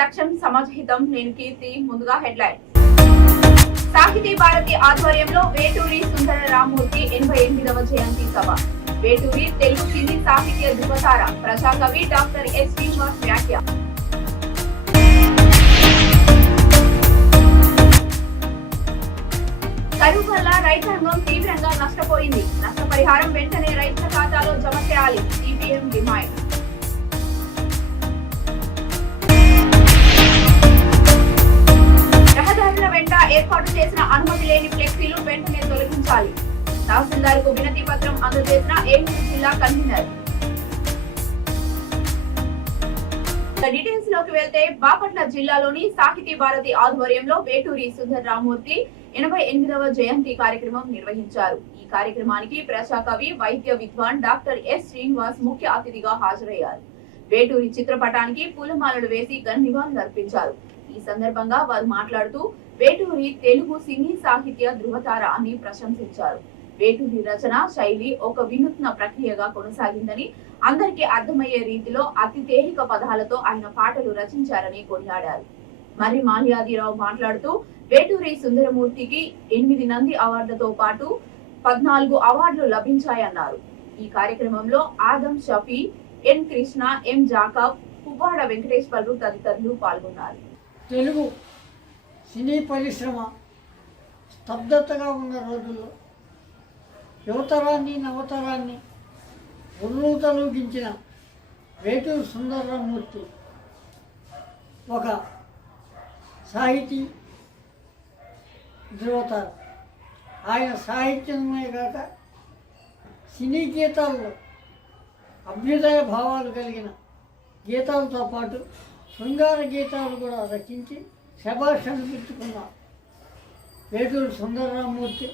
లక్ష్యం సమాజహితం. నేను కీర్తి. ముందుగా హెడ్లైన్. సాహితీ భారతి ఆధ్వర్యంలో వేటూరి సుందర రామ్మూర్తి 88వ జయంతి సభ. వేటూరి తెలుగు సినీ సాహిత్య ధృవతార, ప్రజాకవి డాక్టర్ ఎస్ శ్రీనివాస్ వ్యాఖ్య. కరువు వల్ల రైతాంగం తీవ్రంగా నష్టపోయింది. నష్టపరిహారం వెంటనే రైతుల ఖాతాలో జమ చేయాలి. CPM demand. రహదారుల వెంట ఏర్పాటు చేసిన అనుమతి లేని ఫ్లెక్సీలు వెంటనే తొలగించాలి. తహసీల్దార్కు వినతి పత్రం అందజేసిన ఏలూరు జిల్లా కన్వీనర్. డీటెయిల్స్ లోకి వెళ్తే బాపట్ల జిల్లాలోని సాహితీ భారతి ఆధ్వర్యంలో వేటూరి సుందర రామ్మూర్తి 88వ జయంతి కార్యక్రమం నిర్వహించారు. ఈ కార్యక్రమానికి ప్రజాకవి, వైద్య విద్వాన్ డాక్టర్ ఎస్ శ్రీనివాస్ ముఖ్య అతిథిగా హాజరయ్యారు. వేటూరి చిత్రపటానికి పూలమాలలు వేసి ఘన నివాళులు అర్పించారు. ఈ సందర్భంగా వారు మాట్లాడుతూ వేటూరి తెలుగు సినీ సాహిత్య ధృవతార అని ప్రశంసించారు. వేటూరి రచన శైలి ఒక వినూత్న ప్రక్రియగా కొనసాగిందని, అందరికీ అర్థమయ్యే రీతిలో అతి తేలిక పదాలతో ఆయన పాటలు రచించారని కొనియాడారు. మరి మాల్యాదిరావు మాట్లాడుతూ వేటూరి సుందరమూర్తికి 8 నంది అవార్డులతో పాటు 14 అవార్డులు లభించాయన్నారు. ఈ కార్యక్రమంలో ఆదం షఫీ, ఎన్ కృష్ణ, ఎం జాకబ్, పువ్వాడ వెంకటేశ్వర్లు తదితరులు పాల్గొన్నారు. తెలుగు సినీ పరిశ్రమ స్తబ్దతగా ఉన్న రోజుల్లో యువతరాన్ని నవతరాన్ని ఉన్నూతలూగించిన వేటూరి సుందరరామ్మూర్తి ఒక సాహితీ ధృవతార. ఆయన సాహిత్యమే కాక సినీ గీతాల్లో అభ్యుదయ భావాలు కలిగిన గీతాలతో పాటు శృంగార గీతాలు కూడా రచించి శభాష్ అనిపించుకున్న వేటూరి సుందరరామ్మూర్తి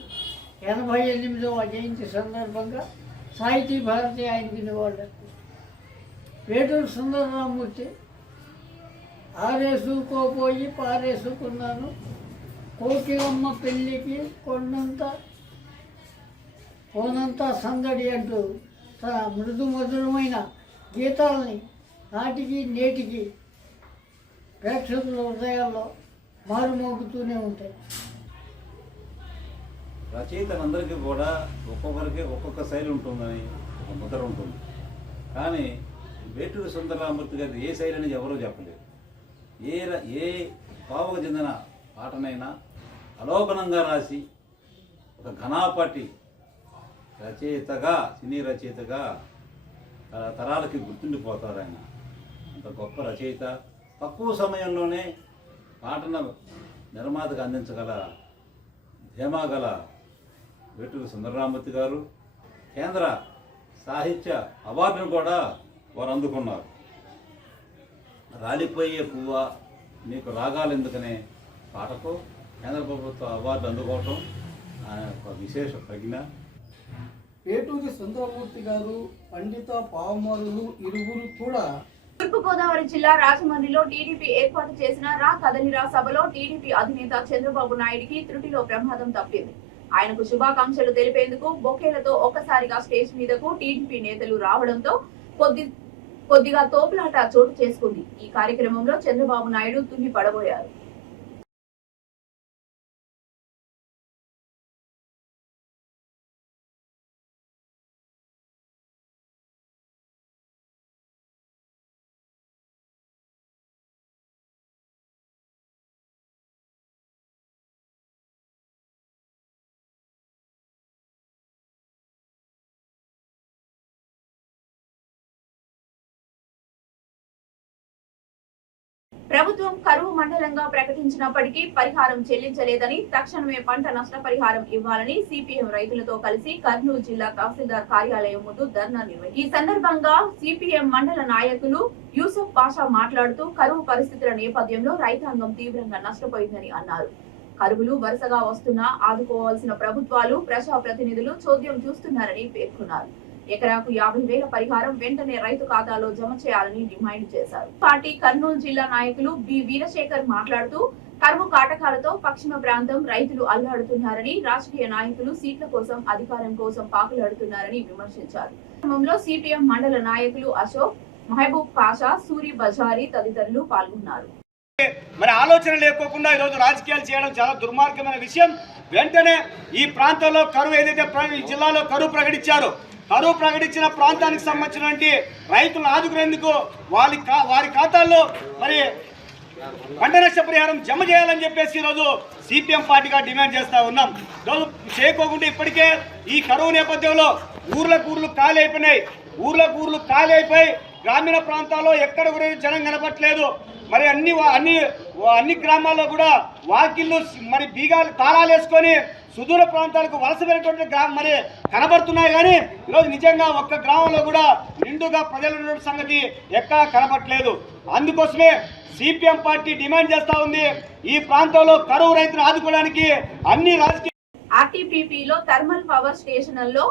88వ జయంతి సందర్భంగా సాహితీ భారతి ఆయనకి నివాళులు. వేటూరి సుందరరామ్మూర్తి ఆరేసుకోపోయి పారేసుకున్నాను, కోకిలమ్మ పెళ్ళికి కోనంతా సందడి అంటూ తన మృదు మధురమైన గీతాలని నాటికి నేటికి ప్రేక్షకుల హృదయాల్లో మారుమోగుతూనే ఉంటాయి. రచయితలందరికీ కూడా ఒక్కొక్కరికి ఒక్కొక్క శైలి ఉంటుందని ఒక ముద్ర ఉంటుంది. కానీ వేటూరి సుందరరామ్మూర్తి గారి ఏ శైలి అనేది ఎవరూ చెప్పలేరు. ఏ పావుకు చెందిన పాటనైనా అలోకనంగా రాసి ఒక ఘనాపాటి రచయితగా, సినీ రచయితగా తరాలకి గుర్తుండిపోతారు. ఆయన అంత గొప్ప రచయిత. తక్కువ సమయంలోనే పాటను నిర్మాతకు అందించగల ధీమాగల వేటూరి సుందరరామ్మూర్తి గారు కేంద్ర సాహిత్య అవార్డును కూడా వారు అందుకున్నారు. రాలిపోయే పువ్వ నీకు రాగాలు ఎందుకనే పాటకు కేంద్ర ప్రభుత్వ అవార్డు అందుకోవటం ఒక విశేష ప్రజ్ఞ. వేటూరి సుందరమూర్తి గారు, పండిత పామరులు ఇరువురు కూడా తూర్పుగోదావరి జిల్లా రాజమండ్రిలో టీడీపీ ఏర్పాటు చేసిన రా కదలిరా సభలో టీడీపీ అధినేత చంద్రబాబు నాయుడికి త్రుటిలో ప్రమాదం తప్పింది. ఆయనకు శుభాకాంక్షలు తెలిపేందుకు బొకేలతో ఒక్కసారిగా స్టేజ్ మీదకు టీడీపీ నేతలు రావడంతో కొద్దిగా తోపులాట చోటు చేసుకుంది. ఈ కార్యక్రమంలో చంద్రబాబు నాయుడు తుల్లి పడబోయారు. ప్రభుత్వం కరువు మండలంగా ప్రకటించినప్పటికీ పరిహారం చెల్లించలేదని, తక్షణమే పంట నష్టపరిహారం ఇవ్వాలని సిపిఎం రైతులతో కలిసి కర్నూలు జిల్లా తహసీల్దార్ కార్యాలయం ముందు ధర్నా నిర్వహించారు. ఈ సందర్భంగా సిపిఎం మండల నాయకులు యూసుఫ్ పాషా మాట్లాడుతూ కరువు పరిస్థితుల నేపథ్యంలో రైతాంగం తీవ్రంగా నష్టపోయిందని అన్నారు. కరువులు వరుసగా వస్తున్నా ఆదుకోవాల్సిన ప్రభుత్వాలు, ప్రజాప్రతినిధులు చోద్యం చూస్తున్నారని పేర్కొన్నారు. ఎకరాకు 50,000 పరిహారం వెంటనే రైతు ఖాతాలో జమ చేయాలని డిమాండ్ చేశారు. పార్టీ కర్నూలు జిల్లా నాయకులు బి వీరశేఖర్ మాట్లాడుతూ కరువు కాటకాలతో పశ్చిమ ప్రాంతం రైతులు అల్లాడుతున్నారని, రాజకీయ నాయకులు సీట్ల కోసం, అధికారం కోసం పాకులాడుతున్నారని విమర్శించారు. క్రమంలో సిపిఎం మండల నాయకులు అశోక్, మహబూబ్ పాషా, సూరి బజారీ తదితరులు పాల్గొన్నారు. మరి ఆలోచన లేకోకుండా ఈరోజు రాజకీయాలు చేయడం చాలా దుర్మార్గమైన విషయం. వెంటనే ఈ ప్రాంతంలో కరువు ఏదైతే ఈ జిల్లాలో కరువు ప్రకటించారో, కరువు ప్రకటించిన ప్రాంతానికి సంబంధించినటువంటి రైతులను ఆదుకునేందుకు వారి ఖాతాల్లో మరి పంట నష్ట పరిహారం జమ చేయాలని చెప్పేసి ఈరోజు సిపిఎం పార్టీగా డిమాండ్ చేస్తూ ఉన్నాం. ఈరోజు చేయకోకుండా ఇప్పటికే ఈ కరువు నేపథ్యంలో ఊర్లు ఖాళీ అయిపోయినాయి. ఊర్లు ఖాళీ అయిపోయి గ్రామీణ ప్రాంతాల్లో ఎక్కడ కూడా జనం కనపట్లేదు. మరి అన్ని గ్రామాల్లో కూడా వాకిళ్ళు మరి బీగాలు తాళాలు వేసుకొని సుదూర ప్రాంతాలకు వలస వెళ్ళేటువంటి మరి కనబడుతున్నాయి. కానీ ఈరోజు నిజంగా ఒక్క గ్రామంలో కూడా నిండుగా ప్రజలు ఉన్న సంగతి ఎక్కడా కనబడట్లేదు. అందుకోసమే సిపిఎం పార్టీ డిమాండ్ చేస్తూ ఉంది, ఈ ప్రాంతంలో కరువు రైతులు ఆదుకోవడానికి అన్ని రాజకీయ ఆర్టీపీపీలో థర్మల్ పవర్ స్టేషన్లలో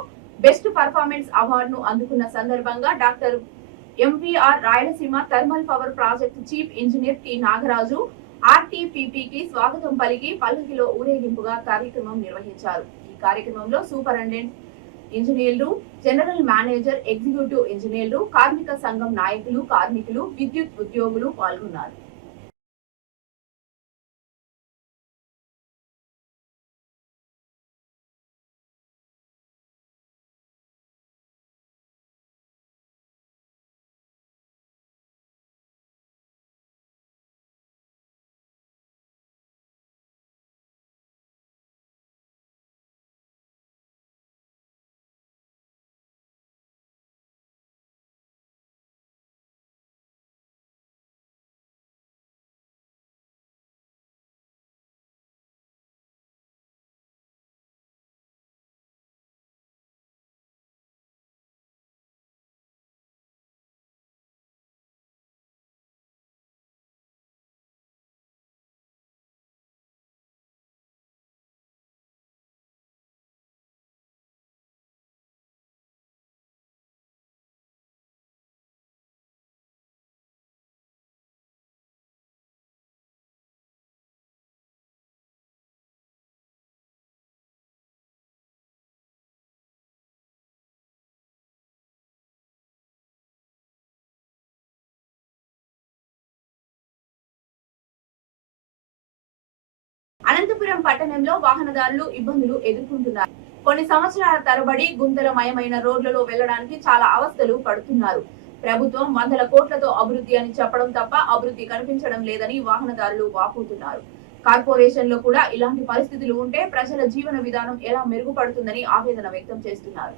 బెస్ట్ పర్ఫార్మెన్స్ అవార్డును అందుకున్న సందర్భంగా doctor MVR Rayalaseema thermal power project chief engineer T Nagaraju ఆర్టీపీపీకి స్వాగతం పలికి పల్లకిలో ఊరేగింపుగా కార్యక్రమం నిర్వహించారు. ఈ కార్యక్రమంలో సూపరింటెండెంట్ ఇంజనీర్లు, జనరల్ మేనేజర్, ఎగ్జిక్యూటివ్ ఇంజనీర్లు, కార్మిక సంఘం నాయకులు, కార్మికులు, విద్యుత్ ఉద్యోగులు పాల్గొన్నారు. అనంతపురం పట్టణంలో వాహనదారులు ఇబ్బందులు ఎదుర్కొంటున్నారు. కొన్ని సంవత్సరాల తరబడి గుంతలమయమైన రోడ్లలో వెళ్లడానికి చాలా అవస్థలు పడుతున్నారు. ప్రభుత్వం వందల కోట్లతో అభివృద్ధి అని చెప్పడం తప్ప అభివృద్ధి కనిపించడం లేదని వాహనదారులు వాపోతున్నారు. కార్పొరేషన్ లో కూడా ఇలాంటి పరిస్థితులు ఉంటే ప్రజల జీవన విధానం ఎలా మెరుగుపడుతుందని ఆవేదన వ్యక్తం చేస్తున్నారు.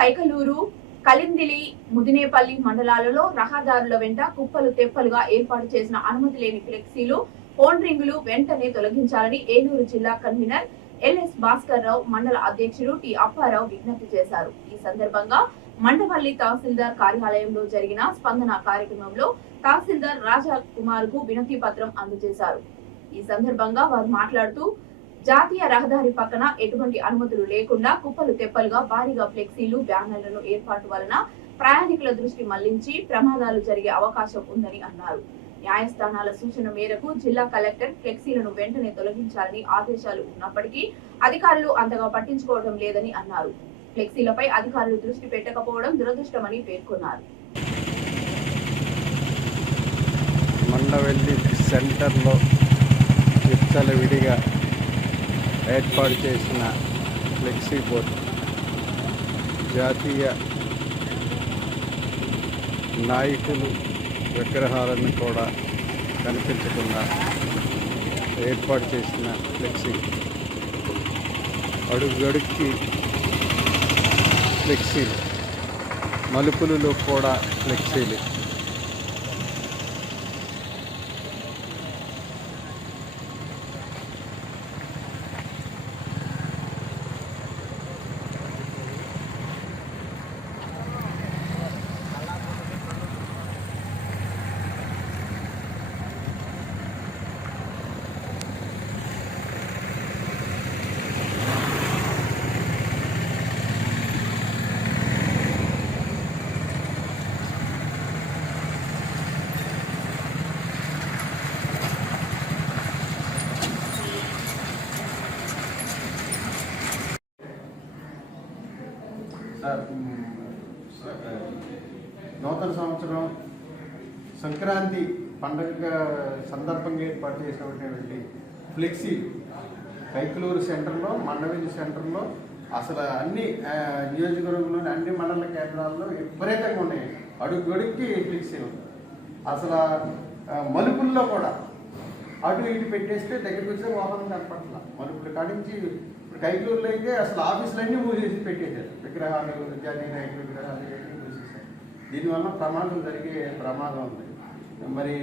కైకలూరు, కలిందిలి, ముదినేపల్లి మండలాలలో రహదారుల వెంట కుప్పలు తెప్పలుగా ఏర్పాటు చేసిన అనుమతి లేని ఫ్లెక్సీలు, హోర్డింగులు వెంటనే తొలగించాలని ఏలూరు జిల్లా కన్వీనర్ ఎల్ఎస్ భాస్కర్ రావు, మండల అధ్యక్షుడు టి అప్పారావు విజ్ఞప్తి చేశారు. ఈ సందర్భంగా మండవల్లి తహసీల్దార్ కార్యాలయంలో జరిగిన స్పందన కార్యక్రమంలో తహసీల్దార్ రాజా కుమార్ కు వినతి పత్రం అందజేశారు. ఈ సందర్భంగా వారు మాట్లాడుతూ జాతీయ రహదారి పక్కన ఎటువంటి అనుమతులు లేకుండా కుప్పలు తెప్పలుగా భారీగా ఫ్లెక్సీలు, బ్యానర్లను ఏర్పాటు వలన ప్రయాణికుల దృష్టి మళ్లించి ప్రమాదాలు జరిగే అవకాశం ఉందని అన్నారు. న్యాయస్థానాల సూచన మేరకు జిల్లా కలెక్టర్ ఫ్లెక్సీలను వెంటనే తొలగించాలని ఆదేశాలు ఉన్నప్పటికీ అధికారులు అంతగా పట్టించుకోవడం లేదని అన్నారు. ఫ్లెక్సీలపై అధికారులు దృష్టి పెట్టకపోవడం దురదృష్టమని పేర్కొన్నారు. మండవెల్లి సెంటర్లో విచ్చలవిడిగా ఏర్పాటు చేసిన ఫ్లెక్సీ బోర్డు జాతీయ నాయకులు విగ్రహాలను కూడా కనిపించకుండా ఏర్పాటు చేసిన ఫ్లెక్సీ, అడుగడుక్కి ఫ్లెక్సీలు, మలుపులలో కూడా ఫ్లెక్సీలు. సార్, నూతన సంవత్సరం సంక్రాంతి పండుగ సందర్భంగా ఏర్పాటు చేసినటువంటి ఫ్లెక్సీ కైకలూరు సెంటర్లో, మండవెల్లి సెంటర్లో అసలు అన్ని నియోజకవర్గంలోని అన్ని మండల కేంద్రాల్లో విపరీతంగా ఉన్నాయి. అడుగడుక్కి ఫ్లెక్సీ ఉంది. అసలు మలుపుల్లో కూడా అటు ఇటు పెట్టేస్తే దగ్గరికి వచ్చే వాహనం కనపట్ల. మలుపులు కాడించి ఇప్పుడు కైకలూరులో అయితే అసలు ఆఫీసులన్నీ మూసేసి పెట్టేశారు. విగ్రహాలు, జాతీయ నాయకుల విగ్రహాలు ఇవన్నీ మూసేశారు. దీనివల్ల ప్రమాదం జరిగే ప్రమాదం ఉంది. మరి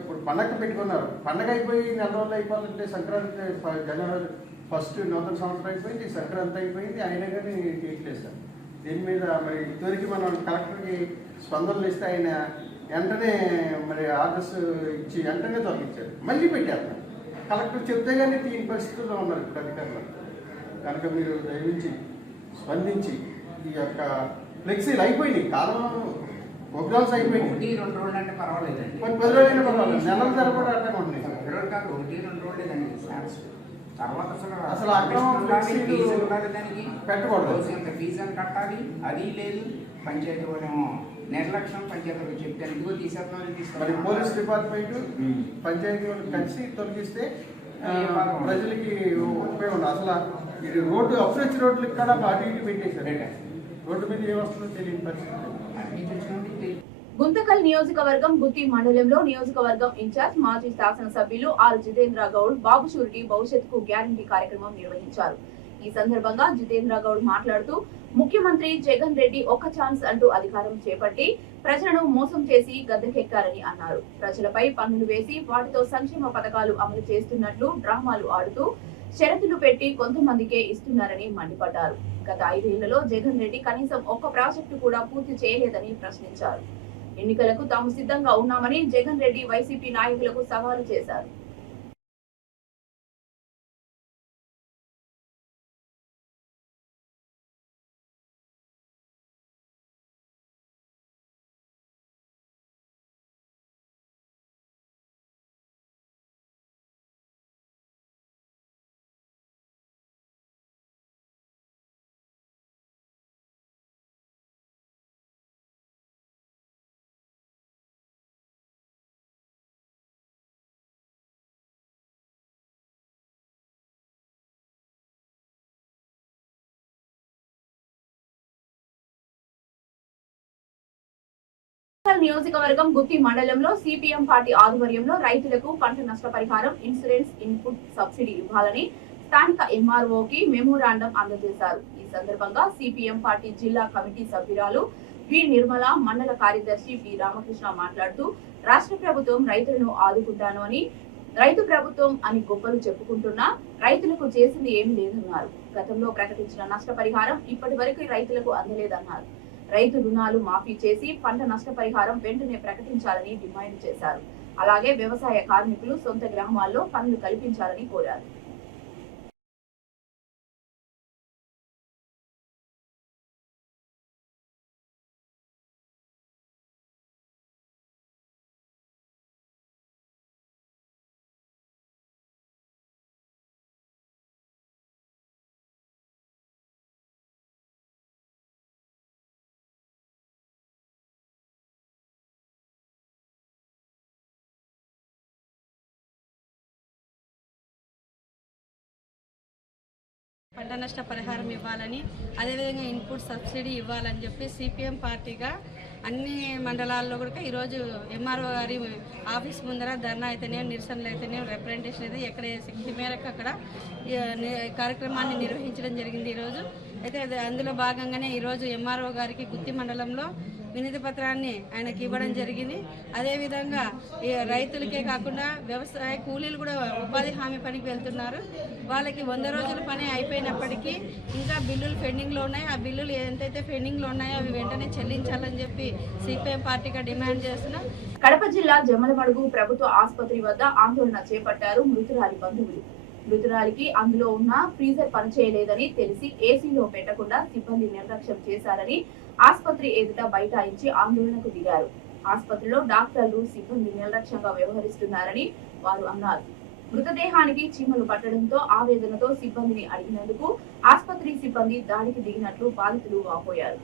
ఇప్పుడు పండగ పెట్టుకున్నారు. పండగ అయిపోయి నెల రోజులు అయిపోవాలంటే సంక్రాంతి జనవరి 1 నూతన సంవత్సరం అయిపోయింది, సంక్రాంతి అయిపోయింది, అయినా కానీ చేయట్లేదు సార్. దీని మీద మరి ఇదివరకు మనం కలెక్టర్కి స్పందనలు ఇస్తే ఆయన వెంటనే మరి ఆర్డర్స్ ఇచ్చి వెంటనే తొలగించారు. మళ్ళీ పెట్టేస్తారు. కలెక్టర్ చెప్తే కానీ దీని పరిస్థితుల్లో ఉన్నారు ఇప్పుడు అధికారులు. కనుక మీరు దయవించి స్పందించి ఈ యొక్క ఫ్లెక్సీలు అయిపోయినాయి, కాలం ప్రోగ్రామ్స్ అయిపోయినాయి. 1-2 రోజులు అంటే పర్వాలేదండి. కొన్ని 10 రోజులైనా పర్వాలేదు, నెలల తరబడి అట్లా ఉంటున్నాయి. 1 రోజు కాదు, 1-2 రోజులేదండి. తర్వాత అసలు అక్రమం ఫీజు ఉండాలి, దానికి పెట్టకూడదు. ఇంత ఫీజు అని కట్టాలి, అది లేదు. పంచాయతీ వాళ్ళేమో నిర్లక్ష్యం, పంచాయతీ చెప్తే ఇదిగో తీసేద్దామని మరి పోలీస్ డిపార్ట్మెంట్ పంచాయతీ వాళ్ళు కలిసి తొలగిస్తే ప్రజలకి ఉపయోగం. అసలు ఇది రోడ్డు అప్రోచ్ రోడ్లు ఇక్కడ అటు ఇటు పెట్టేశారు. రోడ్డు మీద ఏమొస్తుందో తెలియని పరిస్థితి. గుంతకల్ నియోజకవర్గం గుత్తి మండలంలో నియోజకవర్గం ఇన్ఛార్జ్ మాజీ శాసనసభ్యులు ఆర్ జితేంద్ర గౌడ్ బాబు షూరిటీ భవిష్యత్తుకు గ్యారంటీ కార్యక్రమం నిర్వహించారు. ఈ సందర్భంగా జితేంద్ర గౌడ్ మాట్లాడుతూ ముఖ్యమంత్రి జగన్ రెడ్డి ఒక్క ఛాన్స్ అంటూ అధికారం చేపట్టి ప్రజలను మోసం చేసి గద్దెకెక్కారని అన్నారు. ప్రజలపై పన్నులు వేసి వాటితో సంక్షేమ పథకాలు అమలు చేస్తున్నట్లు డ్రామాలు ఆడుతూ షరతులు పెట్టి కొంతమందికే ఇస్తున్నారని మండిపడ్డారు. గత 5 ఏళ్లలో జగన్ రెడ్డి కనీసం ఒక్క ప్రాజెక్టు కూడా పూర్తి చేయలేదని ప్రశ్నించారు. ఎన్నికలకు తాము సిద్ధంగా ఉన్నామని జగన్ రెడ్డి వైసీపీ నాయకులకు సవాలు చేశారు. నియోజకవర్గం గుత్తి మండలంలో సిపిఎం పార్టీ ఆధ్వర్యంలో రైతులకు పంట నష్టపరిహారం, ఇన్సూరెన్స్, ఇన్పుట్ సబ్సిడీ ఇవ్వాలని స్థానిక ఎంఆర్ఓకి మెమోరాండం అందజేశారు. ఈ సందర్భంగా సిపిఎం పార్టీ జిల్లా కమిటీ సభ్యురాలు వి నిర్మల, మండల కార్యదర్శి వి రామకృష్ణ మాట్లాడుతూ రాష్ట్ర ప్రభుత్వం రైతులను ఆదుకుంటాను అని, రైతు ప్రభుత్వం అని గొప్పలు చెప్పుకుంటున్నా రైతులకు చేసింది ఏమీ లేదన్నారు. గతంలో ప్రకటించిన నష్టపరిహారం ఇప్పటి వరకు రైతులకు అందలేదన్నారు. రైతు రుణాలు మాఫీ చేసి పంట నష్టపరిహారం వెంటనే ప్రకటించాలని డిమాండ్ చేశారు. అలాగే వ్యవసాయ కార్మికులు సొంత గ్రామాల్లో పనులు కల్పించాలని కోరారు. పంట నష్ట పరిహారం ఇవ్వాలని, అదేవిధంగా ఇన్పుట్ సబ్సిడీ ఇవ్వాలని చెప్పి సిపిఎం పార్టీగా అన్ని మండలాల్లో కూడా ఈరోజు ఎంఆర్ఓ గారి ఆఫీస్ ముందర ధర్నా అయితేనే, నిరసనలు అయితేనే, రిప్రజెంటేషన్ అయితే ఎక్కడ శక్తి మేరకు అక్కడ కార్యక్రమాన్ని నిర్వహించడం జరిగింది. ఈరోజు అయితే అందులో భాగంగానే ఈరోజు ఎంఆర్ఓ గారికి గుత్తి మండలంలో వినతి పత్రాన్ని ఆయనకి ఇవ్వడం జరిగింది. అదేవిధంగా రైతులకే కాకుండా వ్యవసాయ కూలీలు కూడా ఉపాధి హామీ పనికి వెళ్తున్నారు. వాళ్ళకి 100 రోజుల పని అయిపోయినప్పటికీ ఇంకా బిల్లులు పెండింగ్లో ఉన్నాయి. ఆ బిల్లులు ఎంతైతే పెండింగ్లో ఉన్నాయో అవి వెంటనే చెల్లించాలని చెప్పి సిపిఎం పార్టీగా డిమాండ్ చేస్తున్నాం. కడప జిల్లా జమ్మలమడుగు ప్రభుత్వ ఆసుపత్రి వద్ద ఆందోళన చేపట్టారు మృతురాలి బంధువులు. మృతురాలికి అందులో ఉన్న ఫ్రీజర్ పనిచేయలేదని తెలిసి ఏసీలో పెట్టకుండా సిబ్బంది నిర్లక్ష్యం చేశారని ఆసుపత్రి ఎదుట బైఠాయించి ఆందోళనకు దిగారు. ఆసుపత్రిలో డాక్టర్లు, సిబ్బంది నిర్లక్ష్యంగా వ్యవహరిస్తున్నారని వారు అన్నారు. మృతదేహానికి చీమలు పట్టడంతో ఆవేదనతో సిబ్బందిని అడిగినందుకు ఆసుపత్రి సిబ్బంది దాడికి దిగినట్లు బాధితులు వాపోయారు.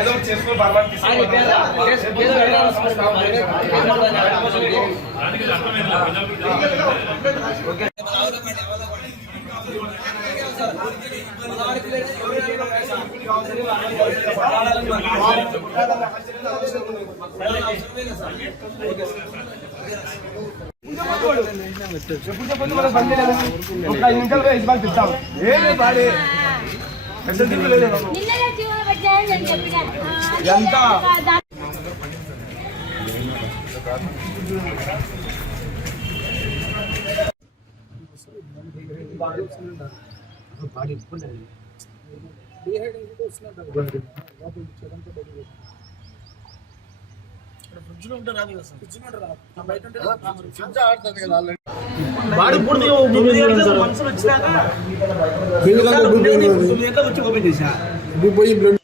ఏదో చేసుకో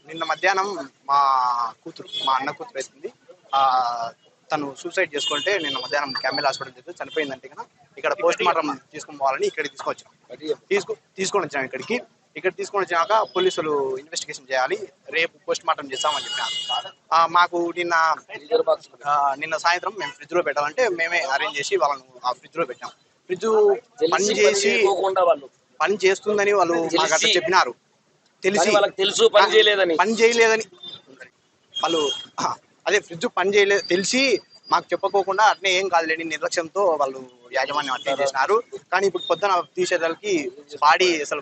నిన్న మధ్యాహ్నం మా అన్న కూతురు వేసింది. తను సూసైడ్ చేసుకుంటే నిన్న మధ్యాహ్నం క్యామిల్ హాస్పిటల్ చేస్తే చనిపోయిందంటే కన్నా ఇక్కడ పోస్ట్ మార్టం తీసుకొని పోవాలని ఇక్కడికి తీసుకొని వచ్చాం. ఇక్కడ తీసుకొని వచ్చాక పోలీసులు ఇన్వెస్టిగేషన్ చేయాలి, రేపు పోస్ట్ మార్టం చేస్తామని చెప్పినారు. మాకు నిన్న సాయంత్రం మేము ఫ్రిడ్జ్ లో పెట్టాలంటే మేమే అరేంజ్ చేసి వాళ్ళను ఆ ఫ్రిడ్జ్ లో పెట్టాం. ఫ్రిడ్జ్ పని చేస్తుందని వాళ్ళు మాకు అట్లా చెప్పినారు. తెలుసు పని చేయలేదని వాళ్ళు అదే ఫ్రిడ్జ్ పని చేయలేదు తెలిసి మాకు చెప్పకోకుండా అట్నే ఏం కాదులేని నిర్లక్ష్యంతో వాళ్ళు యాజమాన్యం అట్లే చేసినారు. కానీ ఇప్పుడు పొద్దున తీసేదానికి బాడీ అసలు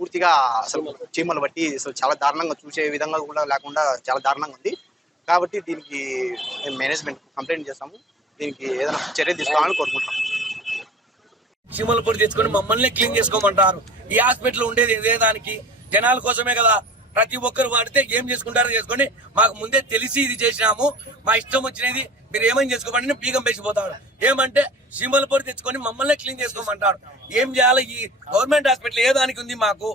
పూర్తిగా అసలు చీమలు బట్టి అసలు చాలా దారుణంగా చూసే విధంగా కూడా లేకుండా చాలా దారుణంగా ఉంది. కాబట్టి దీనికి మేనేజ్మెంట్ కంప్లైంట్ చేస్తాము. దీనికి ఏదైనా చర్య తీసుకోవాలని కోరుకుంటాం. చీమల పొడి తెచ్చుకొని మమ్మల్ని క్లీన్ చేసుకోమంటారు. ఈ హాస్పిటల్ ఉండేది ఇదే దానికి జనాల కోసమే కదా. ప్రతి ఒక్కరు వాడితే ఏం చేసుకుంటారో చేసుకొని మాకు ముందే తెలిసి ఇది చేసినాము. మా ఇష్టం వచ్చినది మీరు ఏమైనా చేసుకోమంటే బీగం వేసిపోతాడు. ఏమంటే చీమల పొడి తెచ్చుకొని మమ్మల్ని క్లీన్ చేసుకోమంటారు. ఏం చేయాలి? ఈ గవర్నమెంట్ హాస్పిటల్ ఏ దానికి ఉంది మాకు?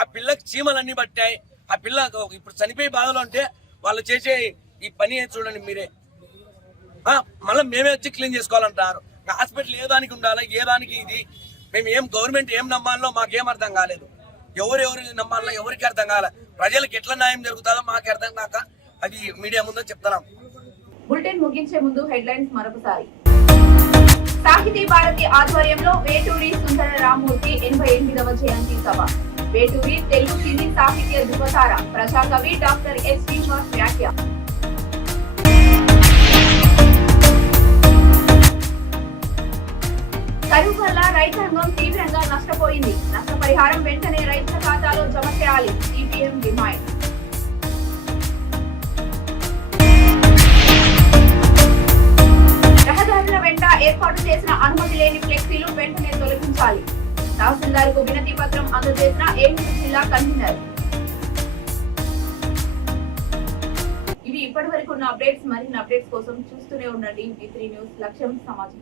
ఆ పిల్లకి చీమలన్నీ పట్టాయి. ఆ పిల్ల ఇప్పుడు చనిపోయి బాధలో ఉంటే వాళ్ళు చేసే ఈ పని చూడండి మీరే. మళ్ళీ మేమే వచ్చి క్లీన్ చేసుకోవాలంటారు. హాస్పిటల్ ఏ దానికి ఉండాలి, ఏ దానికి ఇది? మేము ఏం గవర్నమెంట్ ఏం నమ్మాలో మాకేం అర్థం కాలేదు. ఎవరు నమ్మాలో ఎవరికి అర్థం కాలే. ప్రజలకు ఎట్లా న్యాయం జరుగుతుందో మాకు అర్థం కాక అది మీడియా ముందు చెప్తున్నాం. బులెటిన్ ముగించే ముందు హెడ్లైన్స్ మరొకసారి. సాహితీ భారతి ఆధ్వర్యంలో వేటూరి సుందర రామ్మూర్తి 88వ జయంతి సభ. వేటూరి తెలుగు సినీ సాహిత్య ధృవతార, ప్రజాకవి డాక్టర్ ఎస్ శ్రీనివాస్ వ్యాఖ్య. కరువు వల్ల రైతాంగం తీవ్రంగా నష్టపోయింది. నష్టపరిహారం వెంటనే రైతుల ఖాతాలో జమ చేయాలి. CPM demand. రహదారుల వెంట ఏర్పాటు చేసిన అనుమతి లేని ఫ్లెక్సీలు వెంటనే తొలగించాలి. తహసీల్దార్కు వినతి పత్రం అందజేసిన ఏలూరు జిల్లా కన్వీనర్. ఇవి ఇప్పటి వరకు ఉన్న అప్డేట్స్. మరిన్ని అప్డేట్స్ కోసం చూస్తూనే ఉండండి V3 న్యూస్. లక్ష్యం సమాజం.